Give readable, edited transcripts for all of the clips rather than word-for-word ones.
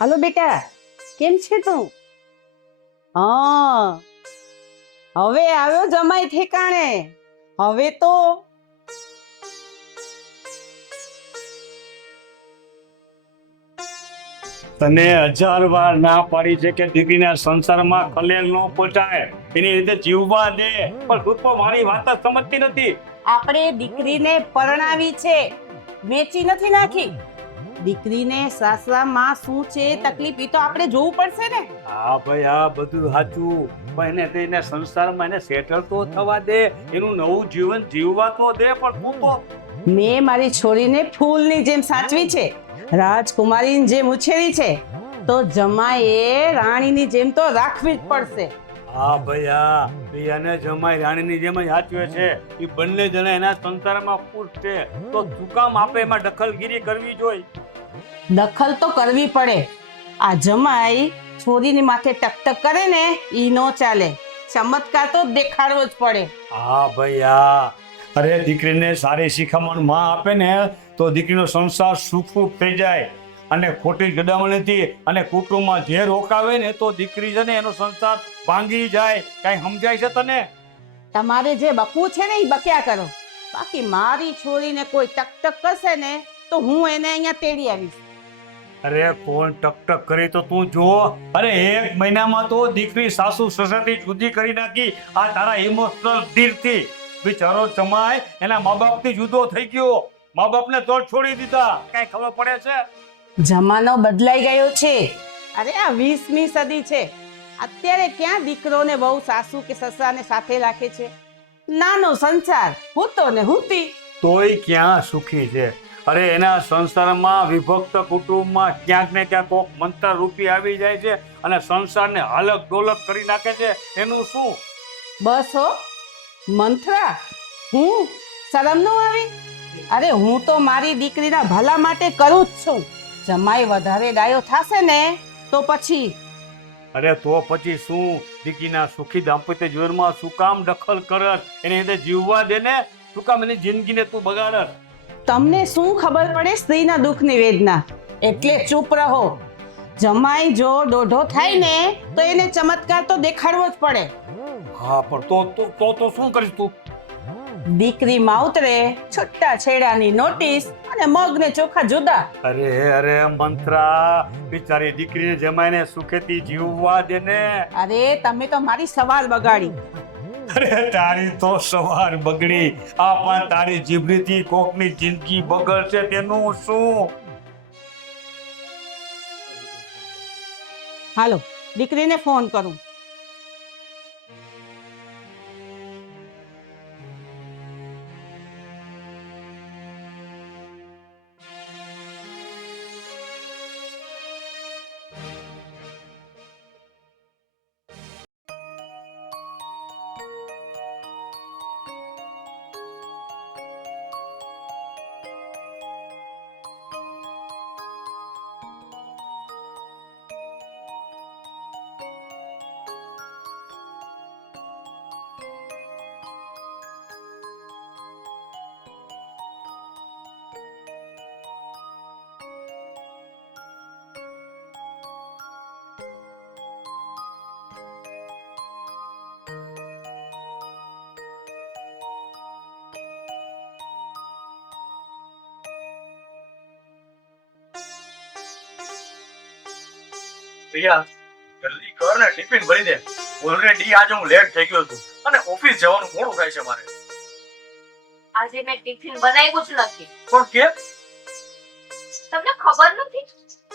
હાલો બેટા, કેમ છે તું? હા, હવે આવ્યો જમાઈ ઠેકાણે. હવે તો તને 1000 વાર ના પાડી છે કે દીકરીના સંસારમાં ખલેલ ન પહોંચાય, એની રીતે જીવવા દે, પણ તું તો મારી વાત જ સમજતી નથી. આપણે દીકરીને પરણાવી છે, વેચી નથી નાખી. દીકરીને સાસરામાં શું છે તકલીફ એ તો આપણે જોવું પડશે ને. હા ભાઈ, આ બધું સાચું, પણ એને તેને સંસારમાં એને સેટલ તો થવા દે, એનું નવું જીવન જીવવા તો દે. પણ તું તો મેં મારી છોરીને ફૂલની જેમ સાચવી છે, રાજકુમારીની જેમ ઉછેરી છે, તો જમાઈએ રાણીની જેમ તો રાખવી જ પડશે. હા ભાઈ, હા, એ એને જમાઈ રાણીની જેમ જ સાચવે છે. એ બંને જણા એના સંસારમાં ખુશ છે, તો શું કામ આપણે એમાં દખલગીરી કરવી જોઈએ? દખલ તો કરવી પડે. આ જમાઈ છોરીની માથે ટકટક કરે ને ઈ નો ચાલે. ચમત્કાર તો દેખાડવો જ પડે. હા ભાઈ, હા. અરે દીકરીને સારી શિખામણ માં આપે ને તો દીકરીનો સંસાર સુખરૂપ થઈ જાય, અને ખોટી ગદામણીથી અને કુટુંબમાં જે રોકાવે ને તો દીકરી છે ને એનો સંસાર ભાંગી જાય. કઈ સમજાય છે તને? તમારે જે બકવું છે ને ઈ બક્યા કરો, બાકી મારી છોરીને કોઈ ટકટક કરશે ને તો હું એને અહીંયા તેડી આવીશ. અરે કોણ ટકટક કરી તો તું જો. અરે 1 મહિનામાં તો દીકરી સાસુ સસરાથી જુદી કરી નાખી, આ તારા ઇમોશનલ દિલથી. બિચારો જમાય એના મા બાપથી જુદો થઈ ગયો, મા બાપને તો છોડી દીધા. કઈ ખબર પડે છે? જમાનો બદલાઈ ગયો છે. અરે આ 20મી સદી છે. અત્યારે ક્યાં દીકરોને બહુ સાસુ કે સસરાને સાથે રાખે છે. નાનો સંસાર, હૂતો ને હૂતી. તોય ક્યાં સુખી છે? અરે એના સંસારમાં વિભક્ત કુટુંબમાં ક્યાંક ને ક્યાંક કોક મંત્ર રૂપી આવી જાય છે અને સંસારને હાલક ડોલક કરી નાખે છે. એનું શું? બસ હો, મંથરા, હું શરમ ન આવી? અરે હું તો મારી દીકરીના ભલા માટે કરું જ છું. જમાઈ વધારે ડાયો થાશે ને તો પછી. અરે તો પછી શું? દીકરીના સુખી દાંપત્ય જીવનમાં શું કામ દખલ કરસ? એની રીતે જીવવા દે ને. શું કામ એની જિંદગીને તું બગાડસ? તમને શું ખબર પડે સ્ત્રીના દુઃખની વેદના? એટલે ચૂપ રહો. જમાઈ જો દોઢો થાય ને તો એને ચમત્કાર તો દેખાડવો જ પડે. હા, પણ તો શું કરીશ તું? દીકરી માવતરે છૂટા છેડાની નોટિસ અને મગ ને ચોખા જુદા. અરે મંત્રા, બિચારી દીકરીને જમાઈને સુખેથી જીવવા દે ને. અરે તમે તો મારી સવાલ બગાડી. અરે તારી તો સવાર બગડી, આ પણ તારી જીભરીથી કોકની જિંદગી બગડશે તેનું શું? હાલો, દીકરીને ફોન કરું. પ્રિયા, જલ્દી કર ને, ટિફિન ભરી દે. ઓલરેડી આજે હું લેટ થઈ ગયો છું અને ઓફિસ જવાનું મોડું થાય છે મારે. આજે મેં ટિફિન બનાવ્યું જ નથી. પણ કેમ? તમને ખબર નથી?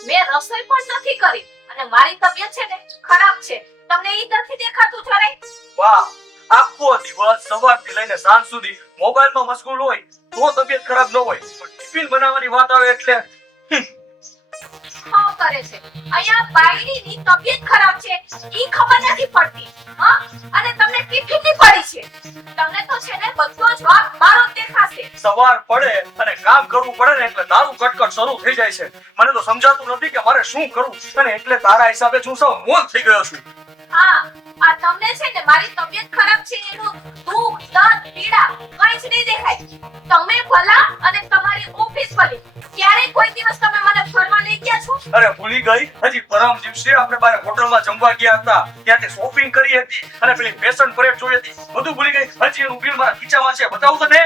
મેં રસોઈ પણ નથી કરી અને મારી તબિયત છે ને ખરાબ છે. તમને ઈ નથી દેખાતું જરાય? વાહ, આખો દિવસ સવારથી લઈને સાંજ સુધી મોબાઈલમાં મશગુલ હોય તો તબિયત ખરાબ ન હોય, પણ ટિફિન બનાવવાની વાત આવે એટલે હા કરે છે. અહીંયા બાયડીની તબિયત ખરાબ છે ઈ ખબર નથી પડતી. હા, અને તમને ટિફિનની પડી છે. તમને તો છે ને બધો જ વાક મારો જ દેખાશે. સવાર પડે અને કામ કરવું પડે ને એટલે તારું કટકટ શરૂ થઈ જાય છે. મને તો સમજાતું નથી કે મારે શું કરવું, અને એટલે તારા હિસાબે હું સાવ મોન થઈ ગયો છું. હા, આ તમને છે ને મારી તબિયત ખરાબ છે એનું દુઃખ, દર્દ, પીડા કઈ જ નહીં દેખાય. તમે ભલા અને તમારી ઓફિસ ભલી. ક્યારે કોઈ દિવસ તમે મને ફરવા લઈ ગયા છો? અરે ભૂલી ગઈ, હજી પરમ દિવસે આપણે બારે હોટલમાં જમવા ગયા હતા, ત્યાંથી શોપિંગ કરી હતી અને પેલી ફેશન પરેડ જોઈ હતી. બધું ભૂલી ગઈ. હજી એનું બિલ મારા ખીચામાં છે, બતાવું તને?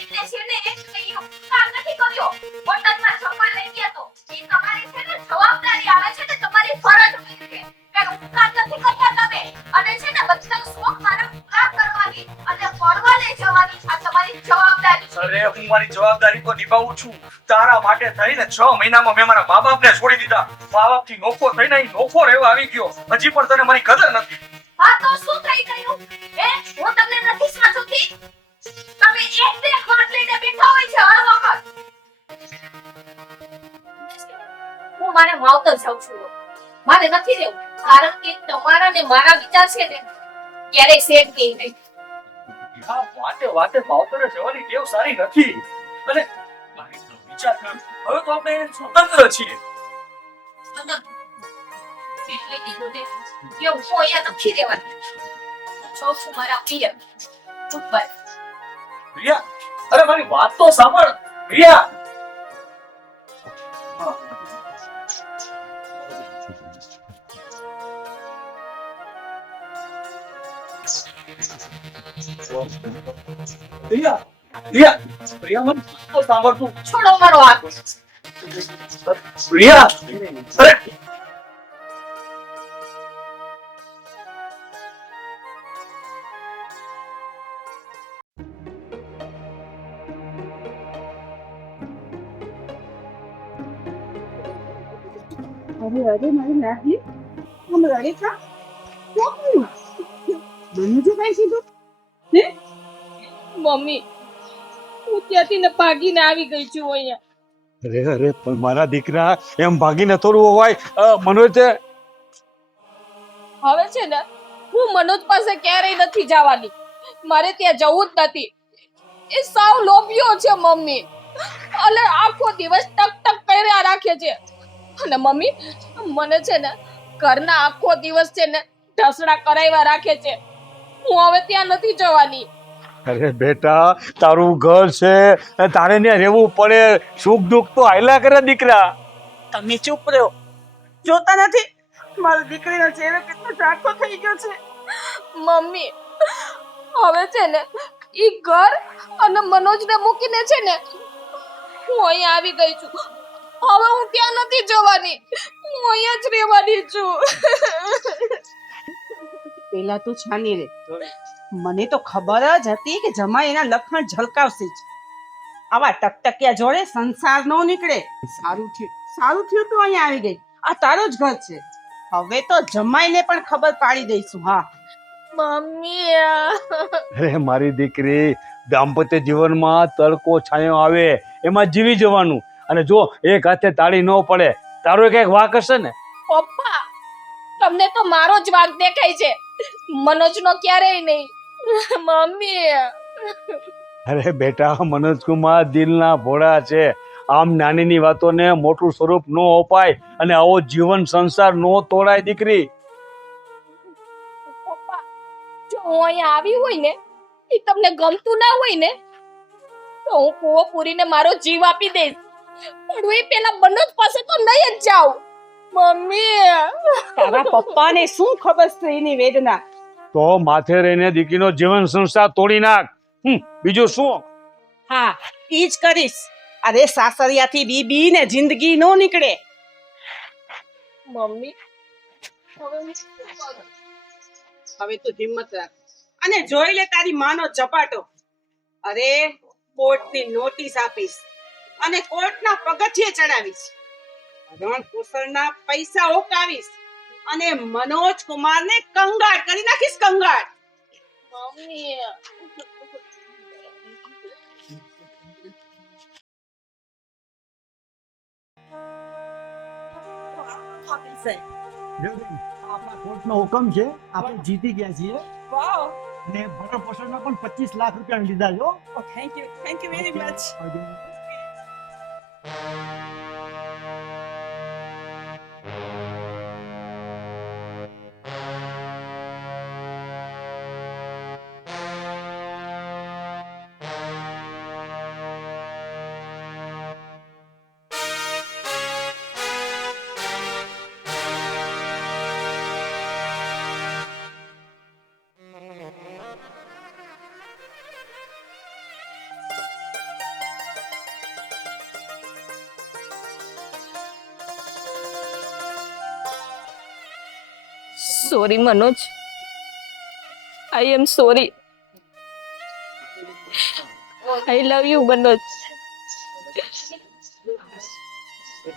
એટલે છે ને એક કઈ કામ નથી કર્યો. હોટલમાં જમવા લઈ ગયા તો એ તમારી છે ને જવાબદારી આવે છે ને તમારી ફરજ હોય છે. કે ઉપકાર નથી કરતા તમે. અને છે ને બધા શોખ મારા પૂરા કરવાની અને ફરવા લઈ જવાની આ તમારી જવાબદારી છે. અરે હું મારી જવાબદારી તો નિભાવું છું. તારા માટે થઈને 6 મહિનામાં મેં મારા મા બાપને છોડી દીધા. મા બાપથી નોખો થઈને અહીં નોખો રહેવા આવી ગયો. હજી પણ તને મારી કદર નથી. હા તો શું થઈ ગયું? હું તમને નથી સાચુતી. તમે એક બે વાત લઈને બેઠા હોય છે હર વખત. હું મારે માવતર જાઉં છું. મારે નથી રહેવું. કારણ કે તમારા ને મારા વિચાર છે ને ક્યારેય સેટ નહીં થાય. આ વાતે વાતે માવતરે જવાની ટેવ સારી નથી. અને મારી તો વિચાર કર, હવે તો આપણે સ્વતંત્ર છીએ. એટલે કીધું ને કે હું અહીંયા નથી રહેવાની. છો છું મારા પિયર. ચૂપ બસ. પ્રિયા, અરે મારી વાત તો સાંભળ. પ્રિયા, પ્રિયા, પ્રિયા, પ્રિયા, મને તો સાંભળ તું. છોડો મારો હાથ. પ્રિયા, અરે અરે મારી નાગલી આમ રડે છે શું થયું? મને જો કઈ કીધું હે? મમ્મી હું ત્યાંથી ને ભાગીને આવી ગઈ છું અહીંયા. અરે પણ મારા દીકરા એમ ભાગીને થોડું હોય મનોજ હવે છે ને હું મનોજ પાસે ક્યારેય નથી જવાની. મારે ત્યાં જવું જ નથી. એ સાવ લોભિયો છે મમ્મી. અને આખો દિવસ ટક ટક કર્યા રાખે છે. અને મમ્મી મને છે ને ઘરના આખો દિવસ છે ને ઢસડા કરાવ્યા રાખે છે. હું હવે ત્યાં નથી જવાની. અરે બેટા તારું ઘર છે તારે ત્યાં રહેવું પડે. સુખ દુઃખ તો હાલ્યા કરે દીકરા. તમે ચૂપ રહ્યો. જોતા નથી મારી દીકરીનો ચહેરો કેટલો ઝાંખો થઈ ગયો છે. મમ્મી હવે છે ને ઈ ઘર અને મનોજને મૂકીને છે ને હું અહીંયા આવી ગઈ છું. હવે હું ત્યાં નથી જવાની. હું અહીંયા જ રહેવાની છું. પેલા તું છાની રે. મને તો ખબર જ હતી કે જમાઈ એના લખણ ઝલકાવશે જ. આવા ટકટકિયા જોડે સંસાર નો નીકળે. સારું થયું તું અહીંયા આવી ગઈ. આ તારું જ ઘર છે. હવે તો જમાઈને પણ ખબર પાડી દઈશું. હા મમ્મી અરે મારી દીકરી દાંપત્ય જીવનમાં તડકો છાંયો આવે એમાં જીવી જવાનું. અને જો એક હાથે તાળી ન પડે તારો કઈક વાક હશે ને. પપ્પા તમને તો મારો જ વાંક દેખાય છે. મનોજનો ક્યારેય નહીં. મમ્મી અરે બેટા મનોજ કુમાર દિલના ભોળા છે. આમ નાનીની વાતોને મોટું સ્વરૂપ ન અપાય અને આવો જીવન સંસાર નો તોડાય દીકરી. પપ્પા જો હું અહીંયા આવી હોય ને એ તમને ગમતું ના હોય ને તો હું કૂવો પૂરીને મારો જીવ આપી દઈશ. પણ હું એ પેલા મનોજ પાસે તો નહીં જ જાઉં. મમ્મી તારા પપ્પાને શું ખબર છે એની વેદના. તો માથે રહીને દીકરીનો જીવન સંસાર તોડી નાખ. બીજું શું? હા ઈ જ કરીશ. અરે સાસરિયાથી બીબી ને જિંદગી નો નીકળે. મમ્મી હવે હું શું કરું? હવે તું હિંમત રાખ અને જોઈ લે તારી માનો ઝપાટો. અરે કોર્ટની નોટિસ આપીશ અને કોર્ટના પગથિયે ચડાવીશ. ભરણ પોષણના પૈસા ઓકાવીશ અને મનોજ કુમારને કંગાળ કરી નાખીશ. કંગાળ. મમ્મી આપણા કોર્ટનો હુકમ છે, આપણે જીતી ગયા છીએ વાવ. ને ભરણ પોષણના પણ 25 લાખ રૂપિયા લીધા છો. Thank you very much. Sorry Manoj, I am sorry. I love you Manoj.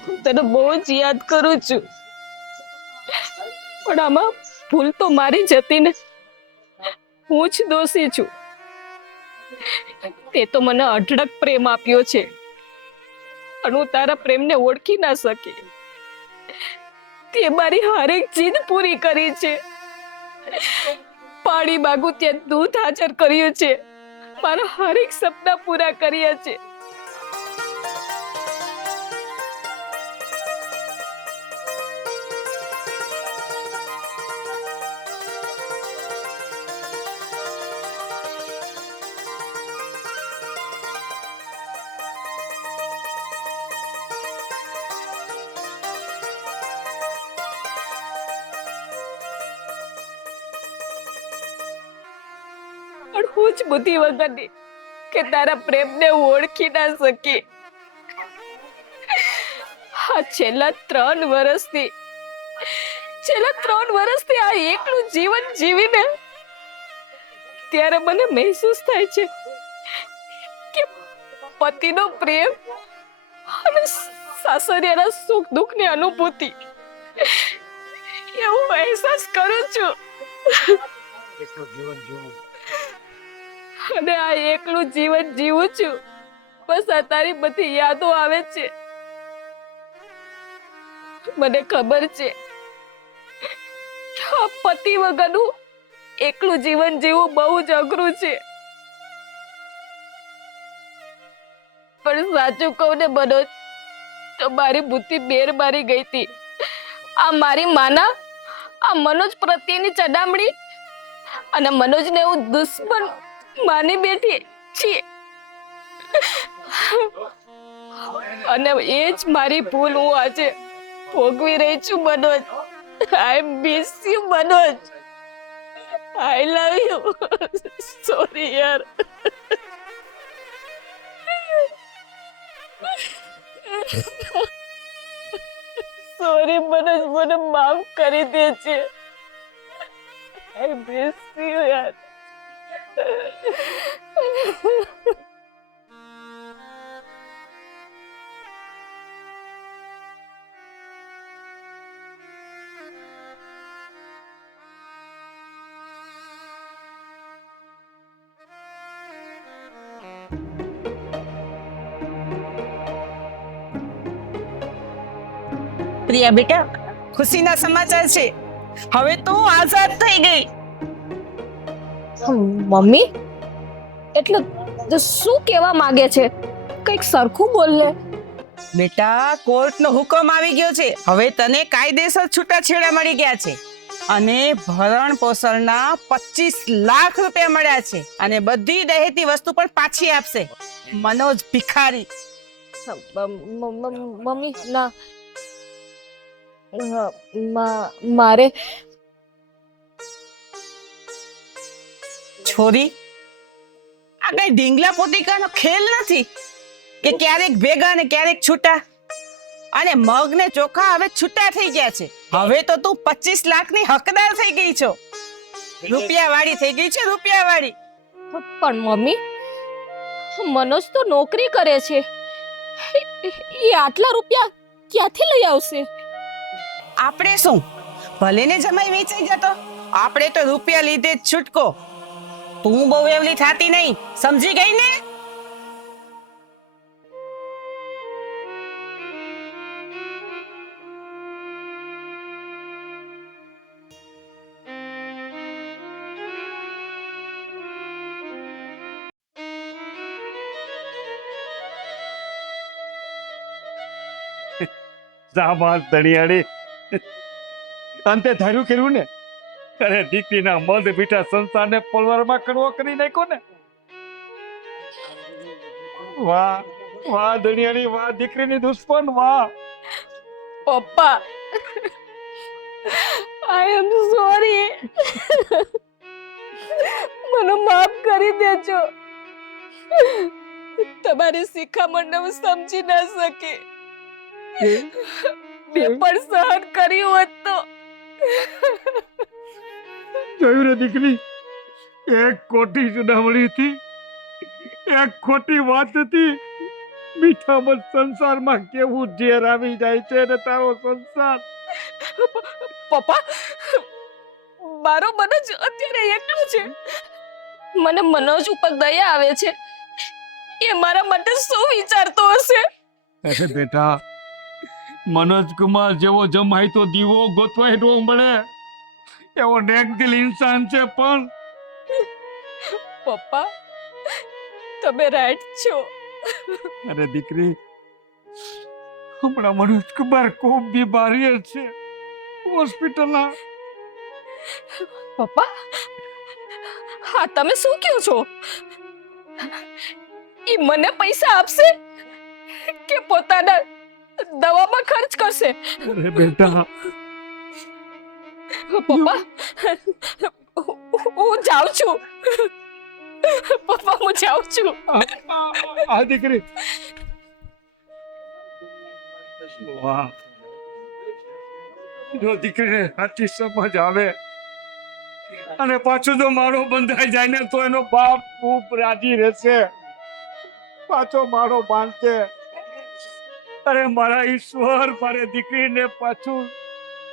હું તને બહુ જ યાદ કરું છું, પણ આમાં ભૂલ તો મારી જ હતી ને. હું જ દોષી છું. તે તો મને અઢળક પ્રેમ આપ્યો છે, પણ હું તારા પ્રેમને ઓળખી ના શકી. તે મારી હરેક જીદ પૂરી કરી છે. પાણી માંગુ ત્યાં દૂધ હાજર કર્યું છે. મારા હરેક સપના પૂરા કર્યા છે. પણ હું જ બુદ્ધિ વગરની કે તારા પ્રેમને હું ઓળખી ના શકી. આ છેલ્લા 3 વર્ષથી આ એકલું જીવન જીવીને ત્યારે મને મહેસૂસ થાય છે કે પતિનો પ્રેમ અને સાસરિયાના સુખ દુઃખની અનુભૂતિ એવું અહેસાસ કરું છું. અને આ એકલું જીવન જીવું છું. બસ આ તારી બધી યાદો આવે છે. મને ખબર છે કે આ પતિ વગરનું એકલું જીવન જીવવું બહુ જ અઘરું છે. પણ સાચું કહું ને મનોજ, તો મારી બુદ્ધિ બેર મારી ગઈ હતી. આ મારી માના આ મનોજ પ્રત્યેની ચડામણી અને મનોજને હું દુશ્મન માની બેઠી છીએ. અને એ જ મારી ભૂલ હું આજે ભોગવી રહી છું Manoj. I miss you Manoj. I love you. Sorry યાર. સોરી મનોજ, મને માફ કરી દે છે. આઈ મિસ યુ યાર. પ્રિયા બેટા, ખુશીના સમાચાર છે. હવે તું આઝાદ થઈ ગઈ. મમ્મી, એટલે શું કહેવા માંગે છે? કંઈક સરખું બોલ લે. બેટા, કોર્ટનો હુકમ આવી ગયો છે. હવે તને કાયદેસર છૂટાછેડા મળી ગયા છે અને ભરણ પોષણના 25 લાખ રૂપિયા મળ્યા છે અને બધી દહેતી વસ્તુ પણ પાછી આપશે. મનોજ ભિખારી. મમ્મી ના, મારે છોરી, આ કઈ ઢીંગલા પોતિકાનો ખેલ નથી કે ક્યારેક ભેગા ને ક્યારેક છૂટા. અને મગ ને ચોખા હવે છૂટા થઈ ગયા છે. હવે તો તું 25 લાખની હકદાર થઈ ગઈ છો. રૂપિયાવાળી થઈ ગઈ છે, રૂપિયાવાળી. પણ મમ્મી, મનોજ તો નોકરી કરે છે. એ આટલા રૂપિયા ક્યાંથી લઈ આવશે? આપણે શું, ભલે ને જમાઈ વેચાઈ જતો, આપણે તો રૂપિયા લીધે જ છૂટકો. તું બહુ એવલી થાતી નહીં, સમજી ગઈ ને? સામાન ધણિયાળી અંતે ધાર્યું કર્યું ને. અરે દીકરીના મધ મીઠા સંસારને પલવારમાં કડવો કરી નાખ્યો ને. વાહ વાહ ધણિયાળી, વાહ દીકરીની દુશ્મન, વાહ. પપ્પા, આઈ એમ સોરી. મને માફ કરી દેજો. તમારી શિખામણને હું સમજી ના શકી. મેં પણ સહન કર્યું હોત તો જોયું રે દીકરી, એક ખોટી સુનાવણી હતી, એક ખોટી વાત હતી. મીઠામાં સંસારમાં કેવું ઝેર આવી જાય છે ને તારો સંસાર. પપ્પા મારો મનોજ અત્યારે એકલો છે. મને મનોજ ઉપર દયા આવે છે. એ મારા માટે શું વિચારતો હશે? અરે બેટા, મનોજ કુમાર જેવો જમાય તો દીવો ગોતવાય ન મળે, એવો નેકદિલ ઇન્સાન છે. પણ પપ્પા તમે રાઈટ છો. અરે દીકરી, હમણાં મનોજ કુમાર ખૂબ બીમારી છે, હોસ્પિટલના. પપ્પા હા તમે શું કહો છો? ઈ મને પૈસા આપશે કે પોતાના દવામાં ખર્ચ કરશે? અરે બેટા, પપ્પા હું જાઉં છું. પપ્પા હું જાઉં છું. આ દીકરી, વાહ, જો દીકરીને સાચી સમજ આવે અને પાછું જો મારો બંધાઈ જાય ને તો એનો બાપ ખૂબ રાજી રહેશે, પાછો મારો બાંધશે. અરે મારા ઈશ્વર મારે દીકરીને પાછું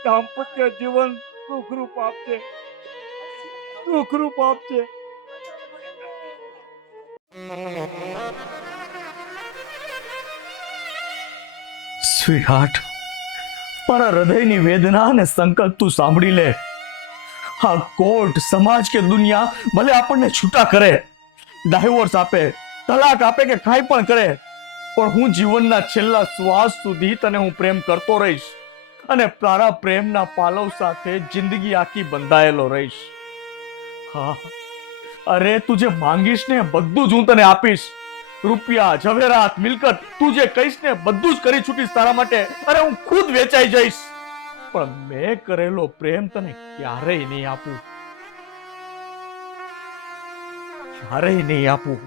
દાંપત્ય જીવન સુખરૂપ આપશે, સુખરૂપ આપશે. સ્વીટહાર્ટ, મારા હૃદયની વેદના અને સંકલ્પ તું સાંભળી લે. આ કોર્ટ, સમાજ કે દુનિયા ભલે આપણને છૂટા કરે, ડાયવોર્સ આપે, તલાક આપે કે કાંઈ પણ કરે, પણ હું જીવનના છેલ્લા શ્વાસ સુધી તને હું પ્રેમ કરતો રહીશ અને તારા પ્રેમના પાલવ સાથે જિંદગી આખી બંધાયેલો રહીશ. હા, અરે તું જે માંગીશ ને બધું જ હું તને આપીશ. રૂપિયા, ઝવેરાત, મિલકત, તું જે કહીશ ને બધું જ કરી છૂટીશ તારા માટે. અરે હું ખુદ વેચાઈ જઈશ, પણ મેં કરેલો પ્રેમ તને ક્યારેય નહીં આપું, ક્યારેય નહીં આપું.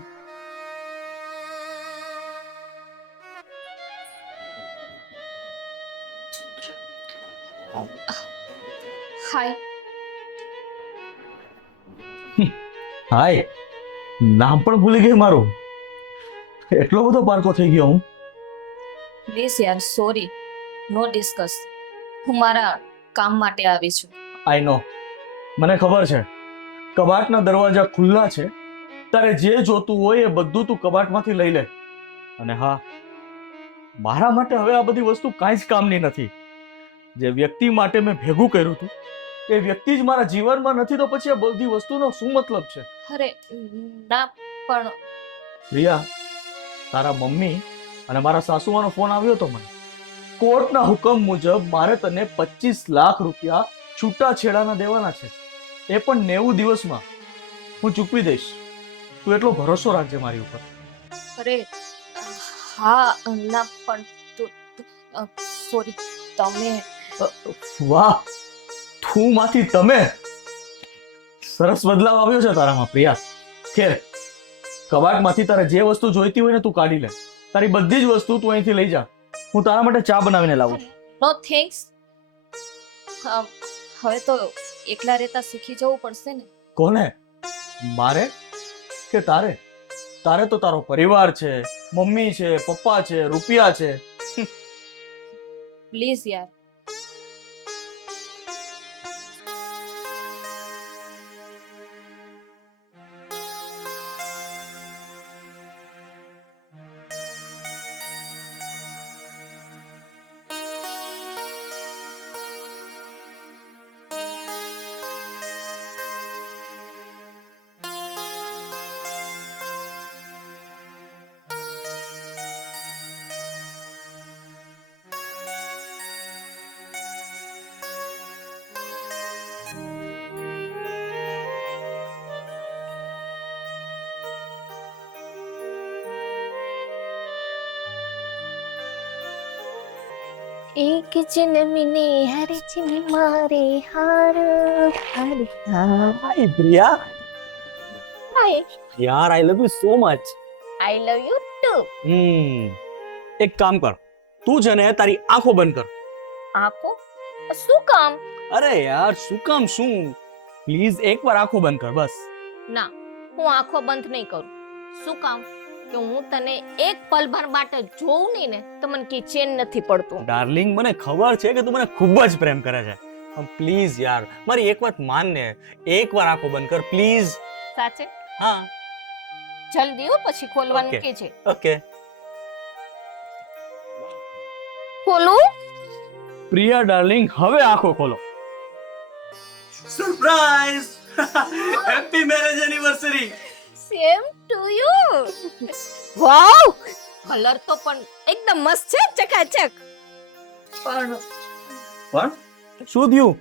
હાય. હાય, નામ પણ ભૂલી ગઈ મારું. એટલો બધો પારકો થઈ ગયો હું. પ્લીઝ યાર, સોરી, નો ડિસ્કસ. હું મારા કામ માટે આવી છું. આઈ નો, મને ખબર છે કબાટના દરવાજા ખુલ્લા છે, તારે જે જોતું હોય એ બધું તું કબાટમાંથી લઈ લે. અને હા, મારા માટે હવે આ બધી વસ્તુ કાંઈ જ કામની નથી. જે વ્યક્તિ માટે મેં ભેગું કર્યું હતું એ વ્યક્તિ જ મારા જીવનમાં નથી, તો પછી આ બધી વસ્તુનો શું મતલબ છે? અરે ના, પણ પ્રિયા, તારા મમ્મી અને મારા સાસુમાનો ફોન આવ્યો હતો મને. કોર્ટના હુકમ મુજબ મારે તને 25 લાખ રૂપિયા છૂટાછેડાના દેવાના છે, એ પણ 90 દિવસમાં હું ચૂકવી દઈશ. તું એટલો ભરોસો રાખજે મારી ઉપર. અરે હા ના, પણ સોરી, તમે વાહ, તું માંથી તમે. સરસ બદલાવ આવ્યો છે તારામાં પ્રિયા. ખેર, કબાટમાંથી તારે જે વસ્તુ જોઈતી હોય ને તું કાઢી લે. તારી બધી જ વસ્તુ તું અહીંથી લઈ જા. હું તારા માટે ચા બનાવીને લાવું છું. No thanks. હવે તો એકલા રહેતા શીખી જવું પડશે ને. કોને? મારે કે તારે? તારે તો તારો પરિવાર છે, મમ્મી છે, પપ્પા છે, રૂપિયા છે. પ્લીઝ યાર. एक चिलमिने हर चिल मारे हार हर Hi Priya. हाय यार I love you so much. I love you too. એક કામ કર, તું છે ને તારી આંખો બંધ કર. આપો શું કામ? અરે યાર શું કામ શું પ્લીઝ એકવાર આંખો બંધ કર બસ. ના, હું આંખો બંધ નહીં કરું. શું કામ કે હું તને એક પલભર માટે જોઉં નહીં ને તો મને કે ચેન નથી પડતું. ડાર્લિંગ મને ખબર છે કે તું મને ખૂબ જ પ્રેમ કરે છે. પ્લીઝ યાર મારી એક વાત માન ને, એકવાર આંખો બંધ કર પ્લીઝ. સાચે હા જલ્દી હો, પછી ખોલવાનું Okay. કે છે. ઓકે. ખોલું? પ્રિયા ડાર્લિંગ હવે આંખો ખોલો. Surprise happy marriage anniversary. Same to you. Wow, colour તો પણ એકદમ મસ્ત છે, ચકાચક. પણ શું થયું?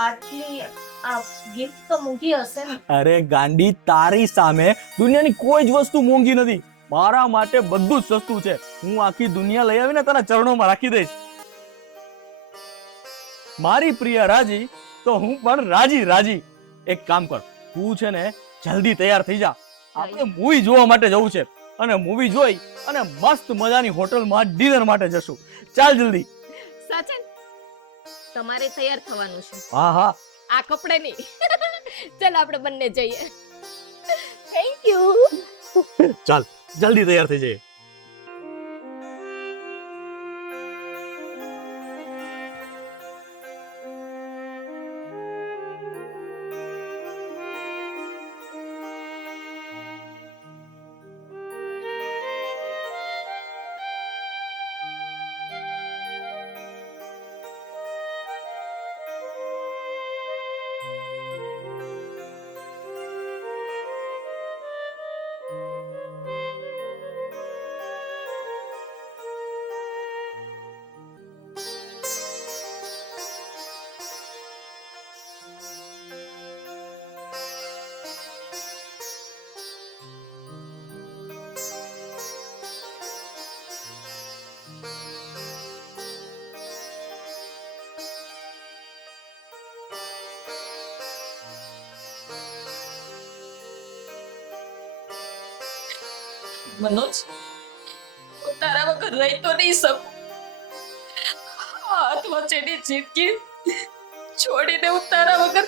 આટલી આ ગિફ્ટ તો મૂકી હશે ને. અરે ગાંડી, તારી સામે દુનિયાની કોઈ જ વસ્તુ મોંઘી નથી. મારા માટે બધું જ સસ્તું છે. હું આખી દુનિયા લઈ આવીને તારા ચરણોમાં રાખી દઈશ. મારી પ્રિયા રાજી તો હું પણ રાજી રાજી. એક કામ કર, તું છે ને જલ્દી તૈયાર થઈ જા. આપણે મૂવી જોવા માટે જવું છે અને મૂવી જોઈ અને મસ્ત મજાની હોટલમાં ડિનર માટે જશું. ચાલ જલ્દી. સાચે તમારે તૈયાર થવાનું છે. હા હા આ કપડે નહીં. ચાલ આપણે બંને જઈએ. Thank you. ચાલ જલ્દી તૈયાર થઈ જઈએ. મનોજ, હું તારા વગર રહી તો નહીં શકું. હાથ વચ્ચેની જિંદગી છોડીને હું તારા વગર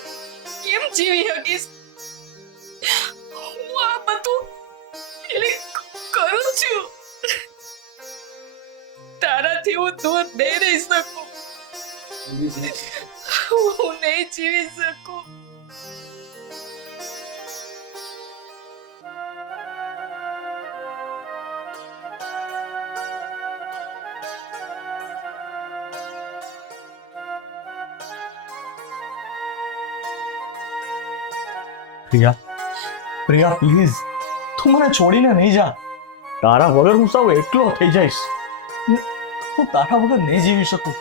કેમ જીવી શકીશ? હું આ બધું feeling કરું છું. તારાથી હું દૂર નહીં રહી શકું. હું નહીં જીવી શકું. પ્રિયા, પ્રિયા પ્લીઝ તું મને છોડીને નહીં જા. તારા વગર હું સાવ એકલો થઈ જઈશ. હું તારા વગર નહીં જીવી શકું.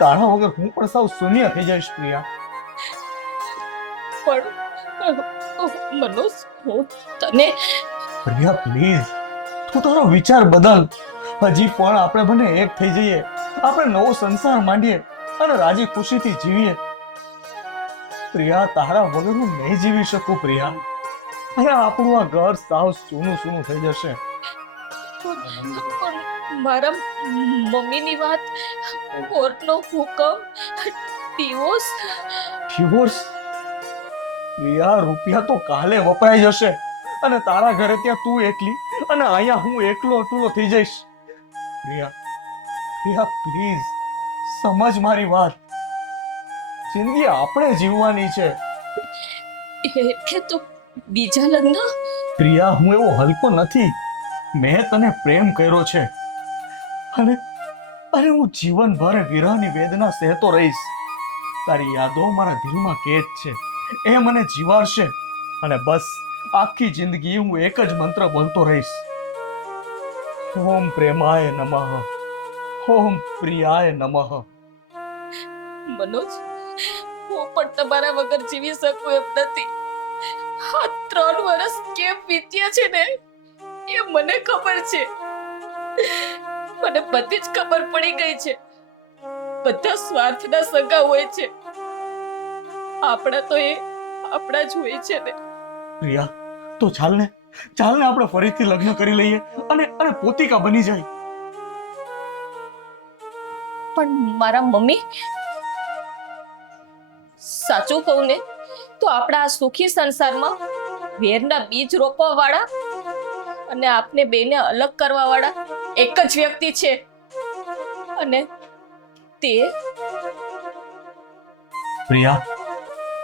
તારા વગર હું પણ સાવ શૂન્ય થઈ જઈશ પ્રિયા. પણ મનોજ, હું તને પ્રિયા પ્લીઝ તું તારો વિચાર બદલ. હજી પણ આપણે બંને એક થઈ જઈએ. આપણે નવો સંસાર માંડીએ અને રાજી ખુશીથી જીવીએ. પ્રિયા તારા વગર હું નહીં જીવી શકું પ્રિયા. અને આપણું આ ઘર સાવ સૂનું સૂનું થઈ જશે. પણ મારા મમ્મીની વાત, કોર્ટનો હુકમ, ડિવોર્સ. ડિવોર્સ? પ્રિયા રૂપિયા તો કાલે વપરાઈ જશે અને તારા ઘરે ત્યાં તું એકલી અને અહીંયા હું એકલો અટુલો થઈ જઈશ. પ્રિયા, પ્રિયા પ્લીઝ સમજ મારી વાત. જિંદગી આપણે જીવવાની છે. એટલે તો બીજા લગ્ન? પ્રિયા હું એવો હલકો નથી. મેં તને પ્રેમ કર્યો છે અને હું જીવનભર વિરહની વેદના સહેતો રહીશ. તારી યાદો મારા દિલમાં કેદ છે. એ મને જીવાડશે અને બસ આખી જિંદગી હું એક જ મંત્ર બોલતો રહીશ. ઓમ પ્રેમાય નમઃ, ઓમ પ્રિયાય નમઃ. મનોજ, હું પણ તમારા વગર જીવી શકું એમ નથી. આ 3 વર્ષ કેમ વીત્યા છે ને એ મને ખબર છે. મને બધી જ ખબર પડી ગઈ છે. બધા સ્વાર્થના સગા હોય છે. આપણા તો એ આપણા જ હોય છે ને. પ્રિયા તો ચાલ ને આપણે ફરીથી લગ્ન કરી લઈએ અને પોતિકા બની જાય. પણ મારા મમ્મી સાચું કહું ને તો આપણા આ સુખી સંસારમાં વેરના બીજ રોપવા વાળા અને આપને બેને અલગ કરવા વાળા એક જ વ્યક્તિ છે, અને તે પ્રિયા,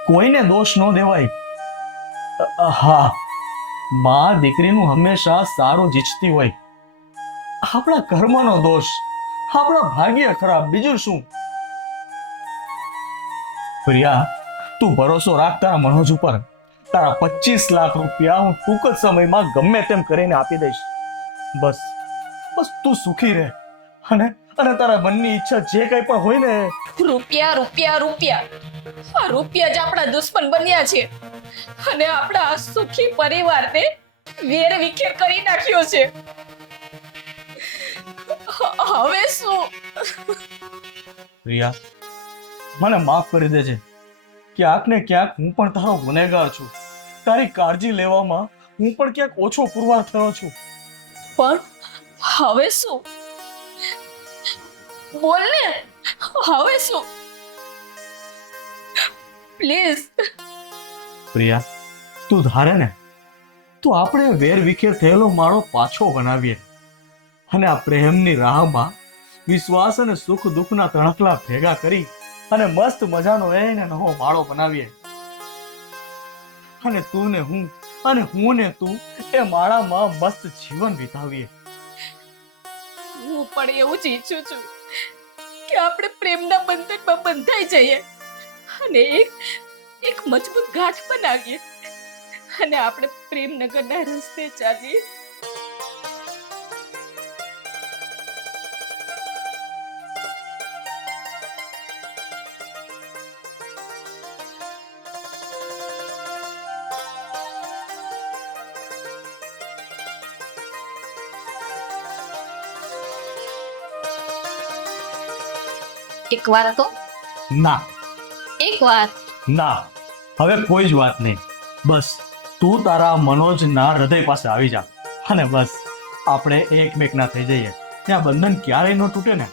કોઈને દોષ ન દેવાય. હા, માં દીકરીનું હંમેશા સારું જ ઈચ્છતી હોય. આપણા કર્મનો દોષ, આપણા ભાગ્ય ખરાબ, બીજું શું? પ્રિયા, તું ભરોસો રાખ તારા મનોજ ઉપર. તારા 25 લાખ રૂપિયા હું ટૂંક જ સમયમાં ગમે તેમ કરીને આપી દઈશ. બસ બસ તું સુખી રહે, અને તારા મનની ઈચ્છા જે કંઈ પણ હોય ને. રૂપિયા રૂપિયા રૂપિયા, આ રૂપિયા જ આપણા દુશ્મન બન્યા છે, અને આપણા આ સુખી પરિવારને વેર વિખેર કરી નાખ્યો છે. હવે શું? પ્રિયા, મને માફ કરી દેજે. ક્યાંક ને ક્યાંક હું પણ તારો ગુનેગાર છું. તારી કાળજી લેવામાં હું પણ ક્યાંક ઓછો પુરવાર થયો છું. પણ હવે શું? બોલ ને, હવે શું? પ્લીઝ. પ્રિયા, તું ધારે ને તો આપણે વેર વિખેર થયેલો માળો પાછો બનાવીએ, અને આ પ્રેમની રાહમાં વિશ્વાસ અને સુખ દુઃખના તણખલા ભેગા કરી અને મસ્ત મજાનો એને નવો માળો બનાવીએ. અને તું ને હું, અને હું ને તું એ માળામાં મસ્ત જીવન વિતાવીએ. હું પણ એવું જ ઈચ્છું છું કે આપણે પ્રેમના બંધનમાં બંધાઈ જઈએ અને એક મજબૂત ગાંઠ બનાવીએ, અને આપણે પ્રેમનગરના રસ્તે ચાલીએ. એક વાર તો, ના એક વાર. ના, હવે કોઈ જ વાત નહીં. બસ તું તારા મનોજના હૃદય પાસે આવી જા, અને બસ આપણે એકમેકના થઈ જઈએ. ત્યાં બંધન ક્યારેય ન તૂટે ને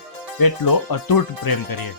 એટલો અતૂટ પ્રેમ કરીએ.